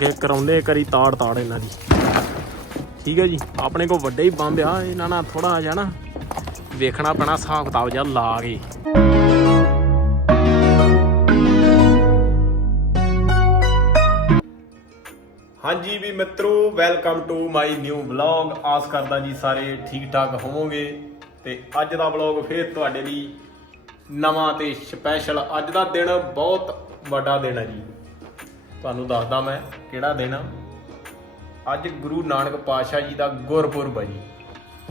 ਅੱਗੇ ਕਰਾਉਂਦੇ ਕਰੀ ਤਾੜ ਤਾੜ ਇਹਨਾਂ ਦੀ। ਠੀਕ ਹੈ ਜੀ, ਆਪਣੇ ਕੋਲ ਵੱਡੇ ਹੀ ਬੰਬ ਆ, ਇਹਨਾਂ ਨਾਲ ਥੋੜਾ ਜਿਹਾ ਨਾ ਵੇਖਣਾ ਪੈਣਾ, ਹਿਸਾਬ ਕਿਤਾਬ ਜਿਹਾ ਲਾ ਕੇ। ਹਾਂਜੀ ਵੀ ਮਿੱਤਰੋ welcome to my new vlog ਆਸ ਕਰਦਾ ਜੀ ਸਾਰੇ ਠੀਕ ਠਾਕ ਹੋਵੋਗੇ। ਤੇ ਅੱਜ ਦਾ ਵਲੌਗ ਫੇਰ ਤੁਹਾਡੇ ਲਈ ਨਵਾਂ ਤੇ ਸਪੈਸ਼ਲ ਅੱਜ ਦਾ ਦਿਨ ਬਹੁਤ ਵੱਡਾ ਦਿਨ ਹੈ ਜੀ। ਤੁਹਾਨੂੰ ਦੱਸਦਾ ਮੈਂ ਕਿਹੜਾ ਦਿਨ ਆ? ਅੱਜ ਗੁਰੂ ਨਾਨਕ ਪਾਤਸ਼ਾਹ ਜੀ ਦਾ ਗੁਰਪੁਰਬ ਹੈ ਜੀ।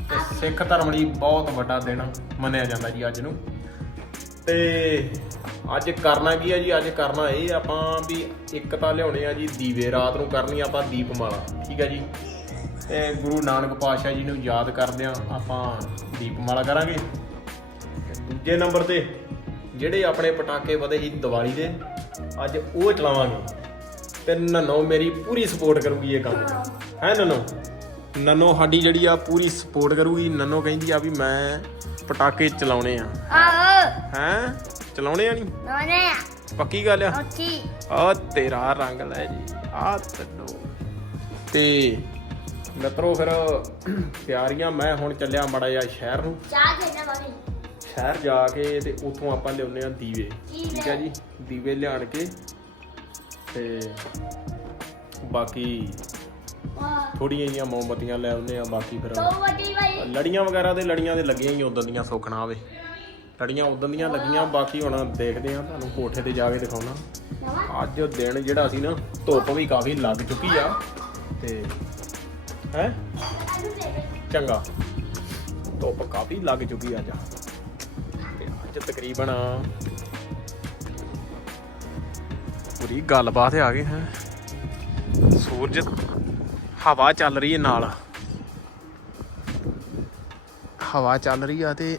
ਤੇ ਸਿੱਖ ਧਰਮ ਲਈ ਬਹੁਤ ਵੱਡਾ ਦਿਨ ਮੰਨਿਆ ਜਾਂਦਾ ਜੀ ਅੱਜ ਨੂੰ। ਤੇ ਅੱਜ ਕਰਨਾ ਕੀ ਹੈ ਜੀ? ਅੱਜ ਕਰਨਾ ਇਹ ਆਪਾਂ ਵੀ ਇੱਕ ਤਾਂ ਲਿਆਉਣੇ ਆ ਜੀ ਦੀਵੇ, ਰਾਤ ਨੂੰ ਕਰਨੀ ਆਪਾਂ ਦੀਪਮਾਲਾ, ਠੀਕ ਹੈ ਜੀ? ਤੇ ਗੁਰੂ ਨਾਨਕ ਪਾਤਸ਼ਾਹ ਜੀ ਨੂੰ ਯਾਦ ਕਰਦੇ ਆ, ਆਪਾਂ ਦੀਪਮਾਲਾ ਕਰਾਂਗੇ। ਦੂਜੇ ਨੰਬਰ ਤੇ ਜਿਹੜੇ ਆਪਣੇ ਪਟਾਕੇ ਵਧੇ ਸੀ ਦੀਵਾਲੀ ਦੇ, ਅੱਜ ਉਹ ਚਲਾਵਾਂਗੇ। ਤੇ ਨਨੋ ਮੇਰੀ ਪੂਰੀ ਸਪੋਰਟ ਕਰੂਗੀ ਇਹ ਕੰਮ। ਹੈ ਨਨੋ? ਨਨੋ ਸਾਡੀ ਜਿਹੜੀ ਆ ਪੂਰੀ ਸਪੋਰਟ ਕਰੂਗੀ। ਨਨੋ ਕਹਿੰਦੀ ਆ ਵੀ ਮੈਂ ਪਟਾਕੇ ਚਲਾਉਣੇ ਆ। ਆਹ। ਹੈਂ? ਚਲਾਉਣੇ ਆ ਨਹੀਂ ਨੋਨੇ ਪੱਕੀ ਗੱਲ ਆ? ਉੱਚੀ ਆ ਤੇਰਾ ਰੰਗ ਲੈ ਜੀ। ਆ ਤੱਡੋ ਤੇ ਮਿੱਤਰੋ ਫਿਰ ਤਿਆਰੀਆਂ ਮੈਂ ਹੁਣ ਚੱਲਿਆ ਮੜਾ ਜਾ ਸ਼ਹਿਰ ਨੂੰ। ਚਾਹ ਦੇ ਨਾ ਮੰਮੀ ਸ਼ਹਿਰ ਜਾ ਕੇ ਤੇ ਉੱਥੋਂ ਆਪਾਂ ਲਿਆਉਨੇ ਆ ਦੀਵੇ। ਠੀਕ ਹੈ ਜੀ? ਦੀਵੇ ਲਿਆਣ ਕੇ ਤੇ ਬਾਕੀ ਥੋੜੀਆਂ ਜਿਹੀਆਂ ਮੋਮਬਤੀਆਂ ਲੈ ਆਉਨੇ ਆ ਬਾਕੀ ਫਿਰ ਲੜੀਆਂ ਵਗੈਰਾ ਤੇ ਲੜੀਆਂ ਦੇ ਲੱਗੀਆਂ ਹੀ ਉਦੋਂ ਦੀਆਂ ਸੁੱਖ ਨਾ ਆਵੇ। ਲੜੀਆਂ ਉਦੋਂ ਦੀਆਂ ਲੱਗੀਆਂ ਬਾਕੀ ਹੁਣ ਦੇਖਦੇ ਆ ਤੁਹਾਨੂੰ ਕੋਠੇ ਤੇ ਜਾ ਕੇ ਦਿਖਾਉਣਾ। ਅੱਜ ਦਿਨ ਜਿਹੜਾ ਸੀ ਨਾ ਧੁੱਪ ਵੀ ਕਾਫੀ ਲੱਗ ਚੁੱਕੀ ਆ ਤੇ ਹੈ? ਦੇ ਦੇ ਚੰਗਾ। ਧੁੱਪ ਕਾਫੀ ਲੱਗ ਚੁੱਕੀ ਅੱਜ। ਤੇ ਅੱਜ ਤਕਰੀਬਨ ਪੂਰੀ ਗੱਲਬਾਤ ਆ ਗਈ, ਹੈ। ਸੂਰਜ, ਹਵਾ ਚੱਲ ਰਹੀ ਹੈ ਨਾਲ। ਹਵਾ ਚੱਲ ਰਹੀ ਆ ਤੇ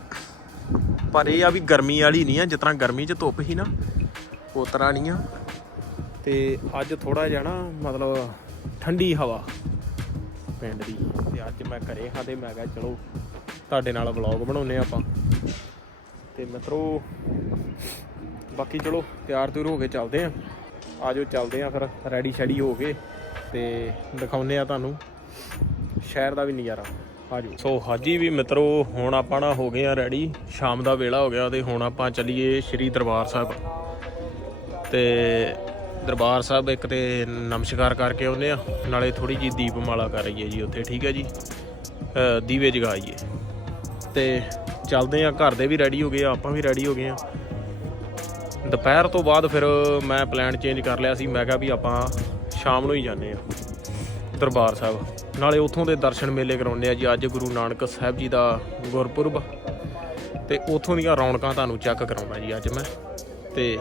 ਪਰ ਇਹ ਆ ਵੀ ਗਰਮੀ ਵਾਲੀ ਨਹੀਂ ਆ, ਜਿਸ ਤਰ੍ਹਾਂ ਗਰਮੀ 'ਚ ਧੁੱਪ ਸੀ ਨਾ ਉਸ ਤਰ੍ਹਾਂ ਨਹੀਂ ਆ। ਤੇ ਅੱਜ ਥੋੜਾ ਜਿਹਾ ਨਾ, ਮਤਲਬ ਠੰਡੀ ਹਵਾ ਪਿੰਡ ਦੀ। ਤੇ ਅੱਜ ਮੈਂ ਘਰੇ ਹਾਂ ਤੇ ਮੈਂ ਕਿਹਾ ਚਲੋ ਤੁਹਾਡੇ ਨਾਲ ਵਲੌਗ ਬਣਾਉਨੇ ਆ ਆਪਾਂ। ਤੇ ਮਿੱਤਰੋ, ਬਾਕੀ ਚਲੋ ਤਿਆਰ ਤੁਰ ਹੋ ਕੇ ਚੱਲਦੇ ਆ ਆਜੋ ਚੱਲਦੇ ਆ ਫਿਰ ਰੈਡੀ ਸ਼ੈਡੀ ਹੋ ਕੇ ਤੇ ਦਿਖਾਉਨੇ ਆ ਤੁਹਾਨੂੰ ਸ਼ਹਿਰ ਦਾ ਵੀ ਨਜ਼ਾਰਾ। ਆਜੋ। ਸੋ ਹਾਜੀ ਵੀ ਮਿੱਤਰੋ ਹੁਣ ਆਪਾਂ ਨਾ ਹੋ ਗਏ ਆ ਰੈਡੀ। ਸ਼ਾਮ ਦਾ ਵੇਲਾ ਹੋ ਗਿਆ ਤੇ ਹੁਣ ਆਪਾਂ ਚੱਲੀਏ ਸ਼੍ਰੀ ਦਰਬਾਰ ਸਾਹਿਬ। ਤੇ ਦਰਬਾਰ ਸਾਹਿਬ ਇੱਕ ਤੇ ਨਮਸਕਾਰ ਕਰਕੇ ਆਉਂਦੇ ਆ ਨਾਲੇ ਥੋੜੀ ਜੀ ਦੀਪਮਾਲਾ ਕਰ ਰਹੀਏ ਜੀ ਉੱਥੇ ਠੀਕ ਹੈ ਜੀ? ਅ, ਦੀਵੇ ਜਗਾਈਏ। ਤੇ ਚੱਲਦੇ ਆ ਘਰ ਦੇ ਵੀ ਰੈਡੀ ਹੋ ਗਏ ਆ ਆਪਾਂ ਵੀ ਰੈਡੀ ਹੋ ਗਏ ਆ। ਦੁਪਹਿਰ ਤੋਂ ਬਾਅਦ ਫਿਰ ਮੈਂ ਪਲਾਨ ਚੇਂਜ ਕਰ ਲਿਆ ਸੀ। ਮੈਂ ਕਿਹਾ ਵੀ ਆਪਾਂ ਸ਼ਾਮ ਨੂੰ ਹੀ ਜਾਂਦੇ ਆ ਦਰਬਾਰ ਸਾਹਿਬ। ਨਾਲੇ ਉੱਥੋਂ ਦੇ ਦਰਸ਼ਨ ਮੇਲੇ ਕਰਾਉਂਦੇ ਆ ਜੀ। ਅੱਜ ਗੁਰੂ ਨਾਨਕ ਸਾਹਿਬ ਜੀ ਦਾ ਗੁਰਪੁਰਬ। ਤੇ ਉੱਥੋਂ ਦੀਆਂ ਰੌਣਕਾਂ ਤੁਹਾਨੂੰ ਚੈੱਕ ਕਰਾਉਣਾ ਜੀ ਅੱਜ ਮੈਂ। ਤੇ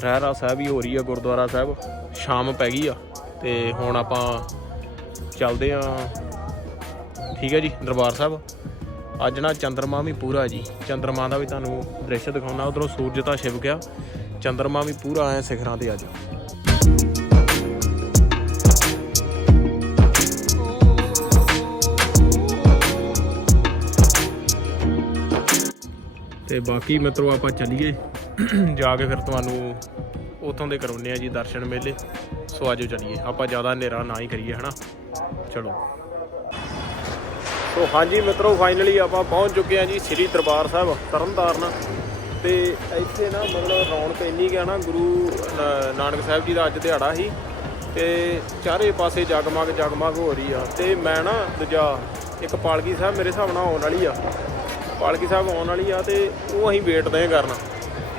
ਰਹਿਰਾ ਸਾਹਿਬ ਹੀ ਹੋ ਰਹੀ ਆ ਗੁਰਦੁਆਰਾ ਸਾਹਿਬ। ਸ਼ਾਮ ਪੈ ਗਈ ਆ। ਤੇ ਹੁਣ ਆਪਾਂ ਚੱਲਦੇ ਆ ਠੀਕ ਹੈ ਜੀ, ਦਰਬਾਰ ਸਾਹਿਬ। ਅੱਜ ਨਾ ਚੰਦਰਮਾ ਵੀ ਪੂਰਾ ਜੀ। ਚੰਦਰਮਾ ਦਾ ਵੀ ਤੁਹਾਨੂੰ ਦ੍ਰਿਸ਼ ਦਿਖਾਉਣਾ, ਉਧਰੋਂ ਸੂਰਜ ਤਾਂ ਛਿਪ ਗਿਆ। ਚੰਦਰਮਾ ਵੀ ਪੂਰਾ ਆਇਆ ਸਿਖਰਾਂ ਤੇ ਅੱਜ। ਤੇ ਬਾਕੀ ਮਿੱਤਰੋ ਆਪਾਂ ਚੱਲੀਏ। ਜਾ ਕੇ ਫਿਰ ਤੁਹਾਨੂੰ ਉਥੋਂ ਦੇ ਕਰਾਉਨੇ ਆ ਜੀ ਦਰਸ਼ਨ ਮੇਲੇ। ਸੋ ਆਜੋ ਚੱਲੀਏ। ਆਪਾਂ ਜ਼ਿਆਦਾ ਹਨੇਰਾ ਨਾ ਹੀ ਕਰੀਏ, ਹਨਾ? ਚਲੋ। ਸੋ ਹਾਂਜੀ ਮਿੱਤਰੋ ਫਾਈਨਲੀ ਆਪਾਂ ਪਹੁੰਚ ਚੁੱਕੇ ਹਾਂ ਜੀ ਸ੍ਰੀ ਦਰਬਾਰ ਸਾਹਿਬ, ਤਰਨਤਾਰਨ। ਤੇ ਇੱਥੇ ਨਾ ਮਤਲਬ ਰੌਣਕ ਇੰਨੀ ਗਿਆ ਨਾ, ਗੁਰੂ ਨਾਨਕ ਸਾਹਿਬ ਜੀ ਦਾ ਅੱਜ ਦਿਹਾੜਾ ਸੀ। ਤੇ ਚਾਰੇ ਪਾਸੇ ਜਗਮਗ ਜਗਮਗ ਹੋ ਰਹੀ ਆ। ਤੇ ਮੈਂ ਨਾ ਦੂਜਾ ਇੱਕ ਪਾਲਕੀ ਸਾਹਿਬ ਮੇਰੇ ਹਿਸਾਬ ਨਾਲ ਆਉਣ ਵਾਲੀ ਆ। ਪਾਲਕੀ ਸਾਹਿਬ ਆਉਣ ਵਾਲੀ ਆ ਤੇ ਉਹ ਅਸੀਂ ਵੇਟ ਦੇ ਕਰਨਾ।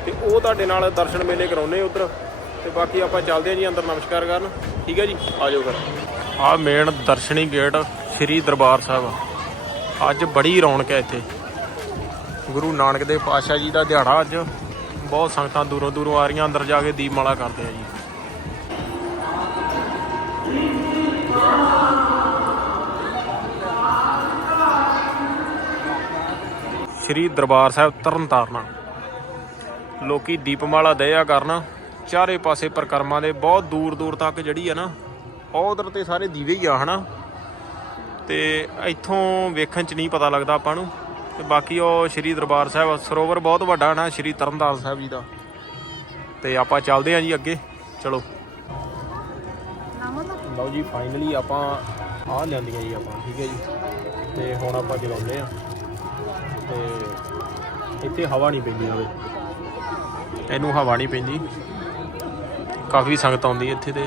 ਤੇ ਉਹ ਤੁਹਾਡੇ ਨਾਲ ਦਰਸ਼ਨ ਮੇਲੇ ਕਰਾਉਨੇ ਉਧਰ। ਤੇ ਬਾਕੀ ਆਪਾਂ ਚੱਲਦੇ ਆ ਜੀ ਅੰਦਰ ਨਮਸਕਾਰ ਕਰਨ। ਠੀਕ ਹੈ ਜੀ? ਆ ਜਾਓ ਫਿਰ। ਆ ਮੇਨ ਦਰਸ਼ਨੀ ਗੇਟ ਸ੍ਰੀ ਦਰਬਾਰ ਸਾਹਿਬ ਅੱਜ ਬੜੀ ਰੌਣਕ ਹੈ ਇੱਥੇ। ਗੁਰੂ ਨਾਨਕ ਦੇਵ ਪਾਤਸ਼ਾਹ ਜੀ ਦਾ ਦਿਹਾੜਾ ਅੱਜ। ਬਹੁਤ ਸੰਗਤਾਂ ਦੂਰੋਂ ਦੂਰੋਂ ਆ ਰਹੀਆਂ, ਅੰਦਰ ਜਾ ਕੇ ਦੀਪਮਾਲਾ ਕਰਦੇ ਆ ਜੀ। ਸ੍ਰੀ ਦਰਬਾਰ ਸਾਹਿਬ ਤਰਨਤਾਰਨ ਲੋਕੀ ਦੀਪਮਾਲਾ ਦਇਆ ਕਰਨ, ਚਾਰੇ ਪਾਸੇ ਪ੍ਰਕਰਮਾਂ ਦੇ, ਬਹੁਤ ਦੂਰ ਦੂਰ ਤੱਕ ਜਿਹੜੀ ਹੈ ਨਾ, ਉਹ ਉਧਰ ਤੇ ਸਾਰੇ ਦੀਵੇ ਹੀ ਆ, ਹਨਾ? ਤੇ ਇੱਥੋਂ ਵੇਖਣ ਚ ਨਹੀਂ ਪਤਾ ਲੱਗਦਾ ਆਪਾਂ ਨੂੰ। ਤੇ ਬਾਕੀ ਉਹ ਸ੍ਰੀ ਦਰਬਾਰ ਸਾਹਿਬ, ਸਰੋਵਰ ਬਹੁਤ ਵੱਡਾ ਨਾ, ਸ੍ਰੀ ਤਰਨਤਾਰਨ ਸਾਹਿਬ ਜੀ ਦਾ। ਤੇ ਆਪਾਂ ਚੱਲਦੇ ਆਂ ਜੀ ਅੱਗੇ। ਚਲੋ। ਲਓ ਜੀ ਫਾਈਨਲੀ ਆਪਾਂ ਆ ਲੈਂਦੀਆਂ ਜੀ ਆਪਾਂ, ਠੀਕ ਹੈ ਜੀ। ਤੇ ਹੁਣ ਆਪਾਂ ਜਲਾਉਂਦੇ ਆ ਤੇ ਇੱਥੇ ਹਵਾ ਨਹੀਂ ਪੈਂਦੀ ਹੋਵੇ ਇਹਨੂੰ ਹਵਾ ਨਹੀਂ ਪੈਂਦੀ। ਕਾਫੀ ਸੰਗਤ ਆਉਂਦੀ ਇੱਥੇ ਤੇ।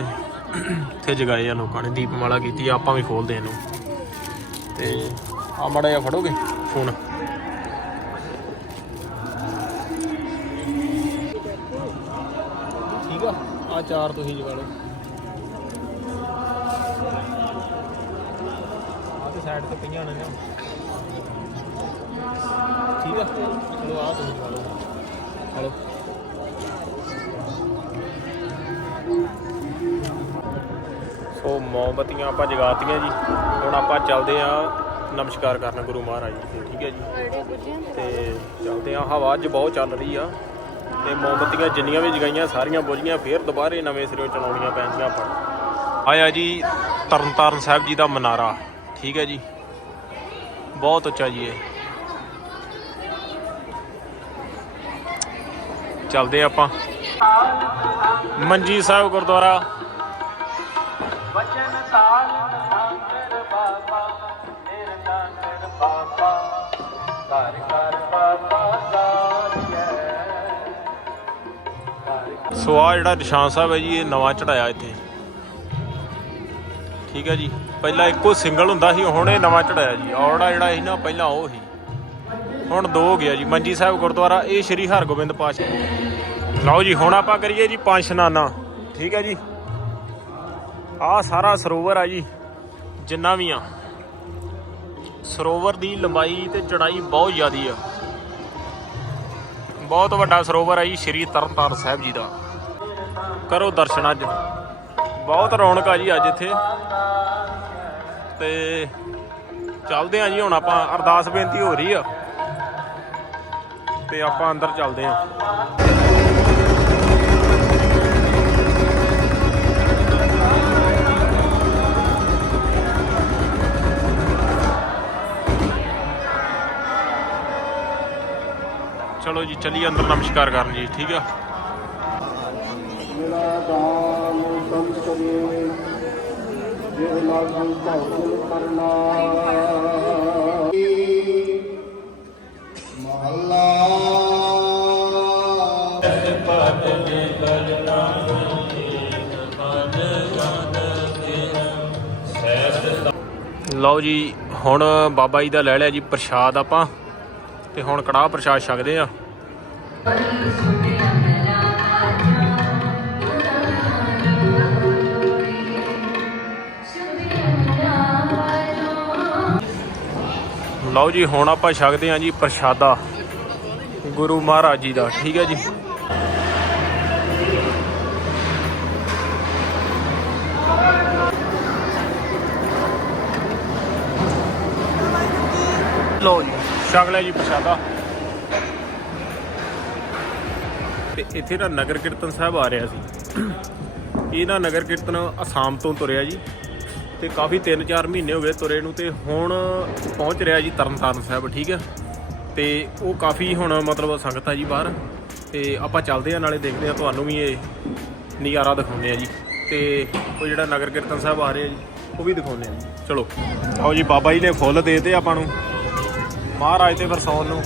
ਇੱਥੇ ਜਗਾਏ ਆ ਲੋਕਾਂ ਨੇ, ਦੀਪਮਾਲਾ ਕੀਤੀ ਆਪਾਂ ਵੀ ਖੋਲਦੇ ਇਹਨੂੰ। ਤੇ ਆ ਮੜਾ ਜਿਹਾ ਫੜੋਗੇ? ਫੋਨ। ਠੀਕ ਆ ਆ ਚਾਰ ਤੁਸੀਂ ਜਗਾ ਲਓ। ਆ ਤੇ ਸਾਈਡ ਤੇ ਪਈਆਂ ਨੇ ਠੀਕ ਆ ਚਲੋ ਆ ਤੁਸੀਂ ਜਗਾ ਲਓ। ਚਲੋ ਸੋ ਮੋਮਬਤੀਆਂ ਆਪਾਂ ਜਗਾਤੀਆਂ ਜੀ। ਹੁਣ ਆਪਾਂ ਚੱਲਦੇ ਆ ਨਮਸਕਾਰ ਕਰਨ ਗੁਰੂ ਮਹਾਰਾਜ ਜੀ ਦੇ ਠੀਕ ਹੈ ਜੀ। ਤੇ ਚੱਲਦੇ ਆ ਹਵਾ ਅੱਜ ਬਹੁਤ ਚੱਲ ਰਹੀ ਆ। ਤੇ ਮੋਮਬਤੀਆਂ ਜਿੰਨੀਆਂ ਵੀ ਜਗਾਈਆਂ, ਸਾਰੀਆਂ ਬੁਝ ਗਈਆਂ ਫੇਰ ਦੁਬਾਰੇ ਨਵੇਂ ਸਿਰੋਂ ਚਲਾਉਣੀਆਂ ਪੈਂਦੀਆਂ ਆਪਾਂ। ਆਇਆ ਜੀ ਤਰਨਤਾਰਨ ਸਾਹਿਬ ਜੀ ਦਾ ਮਨਾਰਾ, ਠੀਕ ਹੈ ਜੀ। ਬਹੁਤ ਉੱਚਾ ਜੀ ਇਹ। ਚੱਲਦੇ ਆਪਾਂ। ਮੰਜੀ ਸਾਹਿਬ ਗੁਰਦੁਆਰਾ। ਸੋ ਆ ਜਿਹੜਾ ਨਿਸ਼ਾਨ ਸਾਹਿਬ ਹੈ ਜੀ, ਇਹ ਨਵਾਂ ਚੜਾਇਆ ਇੱਥੇ। ਠੀਕ ਹੈ ਜੀ। ਪਹਿਲਾਂ ਇੱਕੋ ਸਿੰਗਲ ਹੁੰਦਾ ਸੀ, ਹੁਣ ਇਹ ਨਵਾਂ ਚੜਾਇਆ ਜੀ। ਔੜਾ ਜਿਹੜਾ ਸੀ ਨਾ, ਪਹਿਲਾਂ ਉਹ ਸੀ। ਹੁਣ ਦੋ ਹੋ ਗਿਆ ਜੀ। ਮੰਜੀ ਸਾਹਿਬ ਗੁਰਦੁਆਰਾ, ਇਹ ਸ਼੍ਰੀ ਹਰਗੋਬਿੰਦ ਪਾਤਸ਼ਾਹ। ਲਓ ਜੀ, ਹੁਣ ਆਪਾਂ ਕਰੀਏ ਜੀ ਪੰਜ ਸਨਾਨਾ ਠੀਕ ਹੈ ਜੀ। ਆਹ ਸਾਰਾ ਸਰੋਵਰ ਆ ਜੀ, ਜਿੰਨਾ ਵੀ ਆ। ਸਰੋਵਰ ਦੀ ਲੰਬਾਈ ਤੇ ਚੜਾਈ ਬਹੁਤ ਜ਼ਿਆਦੀ ਆ। ਬਹੁਤ ਵੱਡਾ ਸਰੋਵਰ ਹੈ ਜੀ, ਸ਼੍ਰੀ ਤਰਨਤਾਰਨ ਸਾਹਿਬ ਜੀ ਦਾ। ਕਰੋ ਦਰਸ਼ਨ ਅੱਜ। ਬਹੁਤ ਰੌਣਕ ਆ ਜੀ ਅੱਜ ਇੱਥੇ। ਤੇ ਚੱਲਦੇ ਆ ਜੀ, ਹੁਣ ਆਪਾਂ ਅਰਦਾਸ ਬੇਨਤੀ ਹੋ ਰਹੀ ਆ। ਤੇ ਆਪਾਂ ਅੰਦਰ ਚੱਲਦੇ ਆ। ਚਲੋ ਜੀ, ਚੱਲੀਏ ਅੰਦਰ ਨਮਸਕਾਰ ਕਰਨ ਜੀ, ਠੀਕ ਆ? ਮੇਰਾ ਸੰਤ ਕਰੇ ਜਿਹ ਲਾਗੂ ਭਉ ਕਰਨਾ ਮਹੱਲਾ ਲਓ ਜੀ, ਹੁਣ ਬਾਬਾ ਜੀ ਦਾ ਲੈ ਲਿਆ ਜੀ ਪ੍ਰਸ਼ਾਦ ਆਪਾਂ, ਤੇ ਹੁਣ ਕੜਾਹ ਪ੍ਰਸ਼ਾਦ ਛਕਦੇ ਆ ਲਓ ਜੀ, ਹੁਣ ਆਪਾਂ ਛਕਦੇ ਆ ਜੀ ਪ੍ਰਸ਼ਾਦਾ ਗੁਰੂ ਮਹਾਰਾਜ ਜੀ ਦਾ, ਠੀਕ ਹੈ ਜੀ। ਲਓ ਜੀ, ਛਕ ਲਿਆ ਜੀ ਪ੍ਰਸ਼ਾਦਾ। ਤੇ ਇੱਥੇ ਨਾ ਨਗਰ ਕੀਰਤਨ ਸਾਹਿਬ ਆ ਰਿਹਾ ਸੀ। ਇਹ ਨਾ ਨਗਰ ਕੀਰਤਨ ਅਸਾਮ ਤੋਂ ਤੁਰਿਆ ਜੀ। ਤੇ ਕਾਫੀ 3-4 ਮਹੀਨੇ ਹੋ ਗਏ ਤੁਰੇ ਨੂੰ ਤੇ ਹੁਣ ਪਹੁੰਚ ਰਿਹਾ ਜੀ ਤਰਨਤਾਰਨ ਸਾਹਿਬ, ਠੀਕ ਹੈ ਤੇ ਉਹ ਕਾਫੀ ਹੁਣ ਮਤਲਬ ਸੰਗਤ ਆ ਜੀ ਬਾਹਰ। ਤੇ ਆਪਾਂ ਚੱਲਦੇ ਆ, ਨਾਲੇ ਦੇਖਦੇ ਆ ਤੁਹਾਨੂੰ ਵੀ ਇਹ ਨਜ਼ਾਰਾ ਦਿਖਾਉਂਦੇ ਆ ਜੀ। ਤੇ ਉਹ ਜਿਹੜਾ ਨਗਰ ਕੀਰਤਨ ਸਾਹਿਬ ਆ ਰਿਹਾ ਜੀ, ਉਹ ਵੀ ਦਿਖਾਉਂਦੇ ਆ ਜੀ। ਚਲੋ। ਆਓ ਜੀ, ਬਾਬਾ ਜੀ ਨੇ ਫੁੱਲ ਦੇ ਤੇ ਆਪਾਂ ਨੂੰ। ਮਹਾਰਾਜ ਤੇ ਵਰਸੌਣ ਨੂੰ।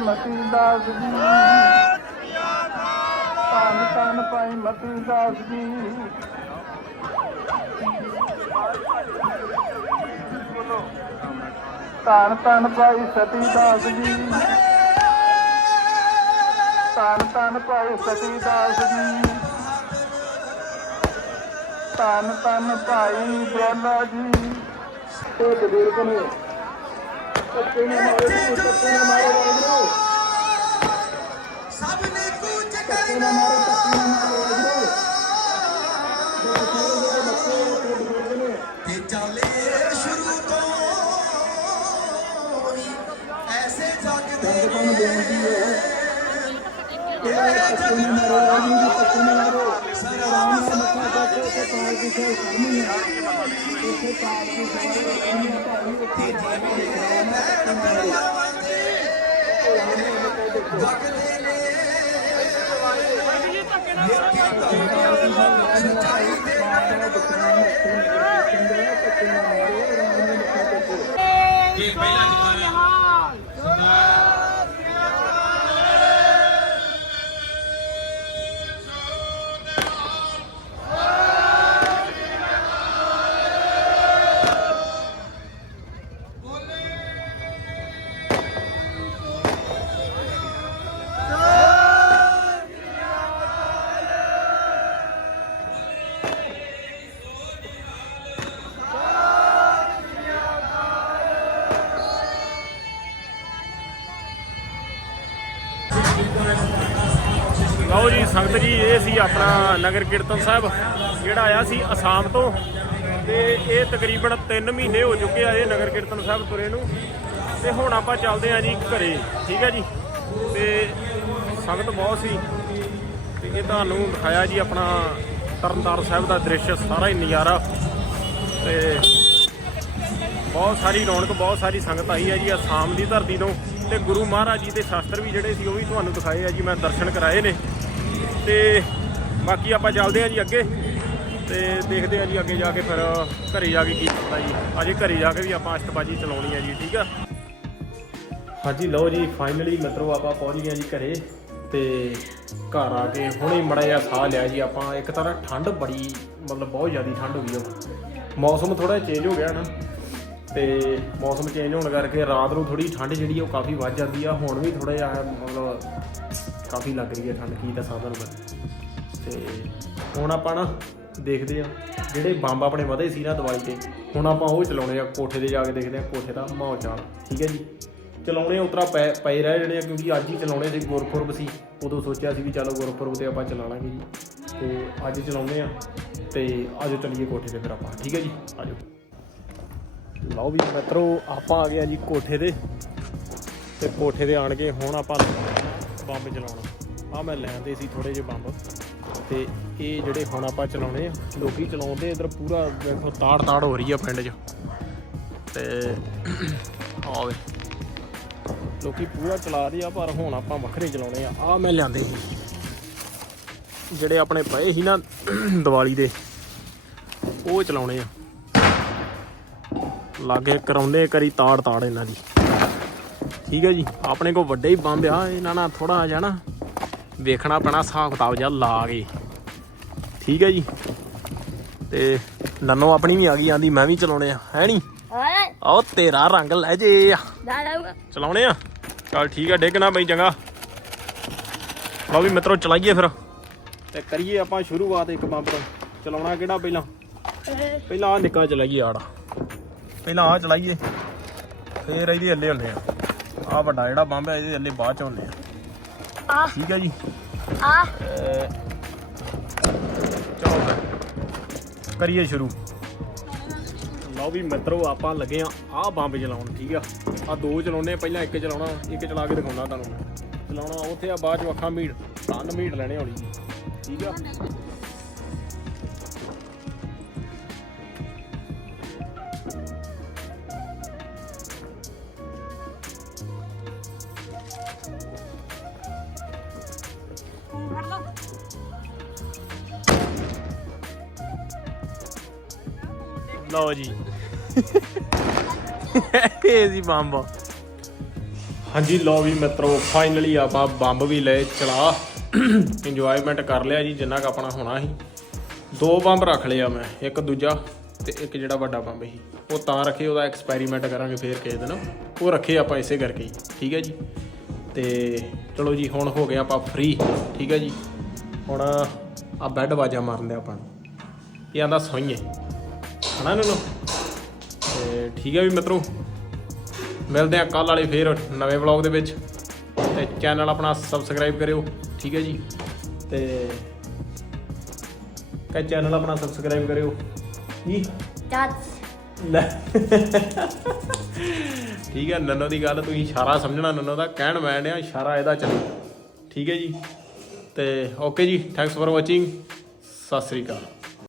ਮਤੀ ਦਾਸ ਜੀ। ਧੰਨ ਧੰਨ ਭਾਈ ਮਤੀ ਦਾਸ ਜੀ। ਧੰਨ ਧੰਨ ਭਾਈ ਸਤੀ ਦਾਸ ਜੀ। ਧੰਨ ਧੰਨ ਭਾਈ ਸਤੀ ਦਾਸ ਜੀ। ਧੰਨ ਧੰਨ ਭਾਈ ਬੋਲਾ ਜੀ। ਤੇ ਬਜ਼ੁਰਗ ਨੇ ਕੱਤੇ ਨੇ ਮਾਰੇ ਜੀ ਨੇ ਮਾਰੇ। ਵਾਹਿਗੁਰੂ ਤੇ ਤੇ ਚੱਲੇ ਸ਼ੁਰੂ ਤੋਂ ਹੀ ਐਸੇ ਜਗਦੇ ਸੰਗਤਾਂ ਨੂੰ ਬੇਨਤੀ ਹੈ ਕਿ ਕੱਤੇ ਨੇ ਮਾਰੇ ਵਾਹਿਗੁਰੂ ਜੀ ਕੱਤੇ ਨੇ ਰਾਮ ਨਾਮ ਮੱਥਾ ਟੇਕ ਕੇ ਪਾਰ ਦੀ ਸੇਵਾ ਕਰਨੀ ਹੈ ਇੱਥੇ ਪਾਰ ਦੀ ਸੇਵਾ ਕਰਨੀ ਹੈ ਭਾਈ ਉੱਥੇ ਜਗਦੇ ਨੇ ਇਹ ਪਹਿਲਾਂ ਲਓ ਜੀ, ਸੰਗਤ ਜੀ, ਇਹ ਸੀ ਆਪਣਾ ਨਗਰ ਕੀਰਤਨ ਸਾਹਿਬ, ਜਿਹੜਾ ਆਇਆ ਸੀ ਅਸਾਮ ਤੋਂ। ਤੇ ਇਹ ਤਕਰੀਬਨ 3 ਮਹੀਨੇ ਹੋ ਚੁੱਕੇ ਆ ਇਹ ਨਗਰ ਕੀਰਤਨ ਸਾਹਿਬ ਤੁਰੇ ਨੂੰ। ਤੇ ਹੁਣ ਆਪਾਂ ਚੱਲਦੇ ਆ ਜੀ ਘਰੇ, ਠੀਕ ਹੈ ਜੀ? ਤੇ ਸੰਗਤ ਬਹੁਤ ਸੀ। ਤੇ ਇਹ ਤੁਹਾਨੂੰ ਦਿਖਾਇਆ ਜੀ ਆਪਣਾ ਤਰਨਤਾਰਨ ਸਾਹਿਬ ਦਾ ਦ੍ਰਿਸ਼, ਸਾਰਾ ਹੀ ਨਜ਼ਾਰਾ। ਤੇ ਬਹੁਤ ਸਾਰੀ ਰੌਣਕ, ਬਹੁਤ ਸਾਰੀ ਸੰਗਤ ਆਈ ਹੈ ਜੀ ਅਸਾਮ ਦੀ ਧਰਤੀ ਤੋਂ। ਤੇ ਗੁਰੂ ਮਹਾਰਾਜ ਜੀ ਦੇ ਸ਼ਾਸਤਰ ਵੀ ਜਿਹੜੇ ਸੀ ਉਹ ਵੀ ਤੁਹਾਨੂੰ ਦਿਖਾਏ ਆ ਜੀ, ਮੈਂ ਦਰਸ਼ਨ ਕਰਾਏ ਨੇ। ਤੇ ਬਾਕੀ ਆਪਾਂ ਚੱਲਦੇ ਆ ਜੀ ਅੱਗੇ। ਤੇ ਦੇਖਦੇ ਆ ਜੀ ਅੱਗੇ ਜਾ ਕੇ ਫਿਰ ਘਰੇ ਜਾ ਕੇ ਕੀ ਹੁੰਦਾ ਜੀ। ਅਜੇ ਘਰੇ ਜਾ ਕੇ ਵੀ ਆਪਾਂ ਅਸ਼ਤਬਾਜੀ ਚਲਾਉਣੀ ਆ ਜੀ, ਠੀਕ ਆ? ਹਾਂਜੀ, ਲਓ ਜੀ ਫਾਈਨਲੀ ਮਿੱਤਰੋ ਆਪਾਂ ਪਹੁੰਚ ਗਏ ਜੀ ਘਰੇ। ਤੇ ਘਰ ਆ ਕੇ ਹੁਣੇ ਮੜਾ ਜਿਹਾ ਸਾਹ ਲਿਆ ਜੀ ਆਪਾਂ। ਇੱਕ ਤਰ੍ਹਾਂ ਠੰਡ ਬੜੀ, ਮਤਲਬ ਬਹੁਤ ਜ਼ਿਆਦਾ ਠੰਡ ਹੋ ਗਈ ਆ। ਮੌਸਮ ਥੋੜਾ ਚੇਂਜ ਹੋ ਗਿਆ ਨਾ। ਤੇ ਮੌਸਮ ਚੇਂਜ ਹੋਣ ਕਰਕੇ ਰਾਤ ਨੂੰ ਥੋੜੀ ਠੰਡ ਜਿਹੜੀ ਆ ਉਹ ਕਾਫੀ ਵੱਧ ਜਾਂਦੀ ਆ। ਹੁਣ ਵੀ ਥੋੜਾ ਜਿਹਾ ਮਤਲਬ ਕਾਫੀ ਲੱਗ ਰਹੀ ਹੈ ਠੰਡ, ਕੀ ਦੱਸਾਂ ਤੁਹਾਨੂੰ ਮੈਂ। ਤੇ ਹੁਣ ਆਪਾਂ ਨਾ ਦੇਖਦੇ ਆ, ਜਿਹੜੇ ਬੰਬ ਆਪਣੇ ਵਧੇ ਸੀ ਨਾ ਦਵਾਈ ਤੇ, ਹੁਣ ਆਪਾਂ ਉਹ ਚਲਾਉਣੇ ਆ, ਕੋਠੇ ਤੇ ਜਾ ਕੇ ਦੇਖਦੇ ਆ, ਕੋਠੇ ਦਾ ਮਾਹੌਲ ਚਾਲ, ਠੀਕ ਹੈ ਜੀ। ਚਲਾਉਣੇ ਉਤਰਾ ਪਏ ਪਏ ਰਹਿ ਜਿਹੜੇ ਆ, ਕਿਉਂਕਿ ਅੱਜ ਹੀ ਚਲਾਉਣੇ ਸੀ ਗੁਰਪੁਰਬ ਸੀ, ਉਦੋਂ ਸੋਚਿਆ ਸੀ ਵੀ ਚਲੋ ਗੁਰਪੁਰਬ ਤੇ ਆਪਾਂ ਚਲਾਣਾਂਗੇ ਜੀ। ਤੇ ਅੱਜ ਚਲਾਉਣੇ ਆ, ਤੇ ਆਜੋ ਚੱਲੀਏ ਕੋਠੇ ਤੇ ਫਿਰ ਆਪਾਂ, ਠੀਕ ਹੈ ਜੀ, ਆਜੋ। ਲਓ ਵੀ ਮਿੱਤਰੋ, ਆਪਾਂ ਆ ਗਏ ਆ ਜੀ ਕੋਠੇ ਦੇ ਤੇ ਕੋਠੇ ਦੇ ਆਣ ਕੇ ਹੁਣ ਆਪਾਂ ਬੰਬ ਚਲਾਉਣਾ। ਆ ਮੈਂ ਲੈਂਦੇ ਸੀ ਥੋੜੇ ਜਿਹੇ ਬੰਬ। ਤੇ ਇਹ ਜਿਹੜੇ ਹੁਣ ਆਪਾਂ ਚਲਾਉਣੇ ਆ, ਲੋਕੀ ਚਲਾਉਂਦੇ ਇਧਰ ਪੂਰਾ ਦੇਖੋ ਤਾੜ ਤਾੜ ਹੋ ਰਹੀ ਆ ਪਿੰਡ 'ਚ। ਤੇ ਆਵੇ ਲੋਕੀ ਪੂਰਾ ਚਲਾ ਰਹੇ ਆ, ਪਰ ਹੁਣ ਆਪਾਂ ਵੱਖਰੇ ਚਲਾਉਣੇ ਆ। ਆ ਮੈਂ ਲਿਆਂਦੇ ਸੀ। ਜਿਹੜੇ ਆਪਣੇ ਪਏ ਸੀ ਨਾ, ਦੀਵਾਲੀ ਦੇ, ਉਹ ਚਲਾਉਣੇ ਆ। ਲਾਗੇ ਕਰਾਉਂਦੇ ਕਰੀ ਤਾੜ ਤਾੜ ਇਹਨਾਂ ਦੀ। ਠੀਕ ਹੈ ਜੀ ਆਪਣੇ ਕੋਲ ਵੱਡੇ ਹੀ ਬੰਬ ਆ ਇਹਨਾਂ ਨਾਲ ਥੋੜਾ ਜਿਹਾ ਨਾ ਵੇਖਣਾ ਪੈਣਾ ਹਿਸਾਬ ਕਿਤਾਬ ਜਿਹਾ ਲਾ ਕੇ। ਠੀਕ ਹੈ ਜੀ ਤੇ ਨੰਨੋ ਆਪਣੀ ਵੀ ਆ ਗਈ ਆਂਦੀ ਮੈਂ ਵੀ ਚਲਾਉਣੇ ਆ ਹੈ ਨਹੀਂ? ਆਓ ਤੇਰਾ ਰੰਗ ਲੈ ਜੇ। ਆ ਚਲਾਉਣੇ ਆ? ਚਲ ਠੀਕ ਆ ਡੇਗਣਾ ਬਈ ਚੰਗਾ। ਲਓ ਵੀ ਮਿੱਤਰੋ ਚਲਾਈਏ ਫਿਰ। ਤੇ ਕਰੀਏ ਆਪਾਂ ਸ਼ੁਰੂਆਤ ਇੱਕ ਬੰਬ ਤੋਂ। ਚਲਾਉਣਾ ਕਿਹੜਾ ਪਹਿਲਾਂ? ਪਹਿਲਾਂ ਆ ਨਿੱਕਾ ਚਲਾਈਏ ਆੜਾ। ਪਹਿਲਾਂ ਆ ਚਲਾਈਏ ਫੇਰ ਇਹਦੇ ਹੱਲੇ ਹੁੰਦੇ ਆ। ਆ ਵੱਡਾ ਜਿਹੜਾ ਬੰਬ ਹੈ ਇਹਦੇ ਹੱਲੇ ਬਾਅਦ ਚ ਹੁੰਦੇ ਆ। ਆ ਠੀਕ ਹੈ ਜੀ। ਆ ਚਲੋ ਫਿਰ। ਕਰੀਏ ਸ਼ੁਰੂ। ਲਓ ਵੀ ਮਿੱਤਰੋ ਆਪਾਂ ਲੱਗੇ ਆ ਆ ਬੰਬ ਚਲਾਉਣ ਠੀਕ ਆ? ਆ ਦੋ ਚਲਾਉਣੇ ਪਹਿਲਾਂ ਇੱਕ ਚਲਾਉਣਾ ਇੱਕ ਚਲਾ ਕੇ ਦਿਖਾਉਣਾ ਤੁਹਾਨੂੰ ਚਲਾਉਣਾ ਉੱਥੇ ਆ ਬਾਅਦ ਚ ਅੱਖਾਂ ਮੀਟ ਕੰਨ ਮੀਟ ਲੈਣੇ ਜੀ ਠੀਕ ਆ? ਲਓ ਜੀ। ਇਹ ਸੀ ਬੰਬ। ਹਾਂਜੀ ਲੋ ਵੀ ਮਿੱਤਰੋ ਫਾਈਨਲੀ ਆਪਾਂ ਬੰਬ ਵੀ ਲਏ ਚਲਾ। ਇੰਜੋਇਮੈਂਟ ਕਰ ਲਿਆ ਜੀ ਜਿੰਨਾ ਕ ਆਪਣਾ ਹੋਣਾ ਸੀ। ਦੋ ਬੰਬ ਰੱਖ ਲਿਆ ਮੈਂ ਇੱਕ ਦੂਜਾ ਤੇ ਇੱਕ ਜਿਹੜਾ ਵੱਡਾ ਬੰਬ ਸੀ। ਉਹ ਤਾਂ ਰੱਖੇ ਉਹਦਾ ਐਕਸਪੈਰੀਮੈਂਟ ਕਰਾਂਗੇ ਫੇਰ ਕਿਸੇ ਦਿਨ। ਉਹ ਰੱਖੇ ਆਪਾਂ ਇਸੇ ਕਰਕੇ ਹੀ ਠੀਕ ਹੈ ਜੀ? ਤੇ ਚਲੋ ਜੀ ਹੁਣ ਹੋ ਗਏ ਆਪਾਂ ਫ੍ਰੀ ਠੀਕ ਹੈ ਜੀ? ਹੁਣ ਆ ਬੈੱਡ ਵਾਜਾ ਮਾਰਨ ਦੇ ਆਪਾਂ ਨੂੰ। ਇਹ ਆਂਦਾ ਸੋਈਏ। ਹਨਾ ਨੂੰ? ਤੇ ਠੀਕ ਹੈ ਵੀ ਮਿੱਤਰੋ। ਮਿਲਦੇ ਆ ਕੱਲ ਵਾਲੇ ਫੇਰ ਨਵੇਂ ਵਲੌਗ ਦੇ ਵਿੱਚ। ਤੇ ਚੈਨਲ ਆਪਣਾ ਸਬਸਕ੍ਰਾਈਬ ਕਰਿਓ ਠੀਕ ਹੈ ਜੀ? ਤੇ ਕਾ ਚੈਨਲ ਆਪਣਾ ਸਬਸਕ੍ਰਾਈਬ ਕਰਿਓ। ਜੀ ਠੀਕ ਹੈ ਨੰਨੋ ਦੀ ਗੱਲ ਤੁਸੀਂ ਇਸ਼ਾਰਾ ਸਮਝਣਾ ਨੰਨੋ ਦਾ ਕਹਿਣ ਮੈਂ ਡਿਆ ਇਸ਼ਾਰਾ ਇਹਦਾ ਚੱਲ। ਠੀਕ ਹੈ ਜੀ? ਤੇ ਓਕੇ ਜੀ thanks for watching Sat Sri Akal.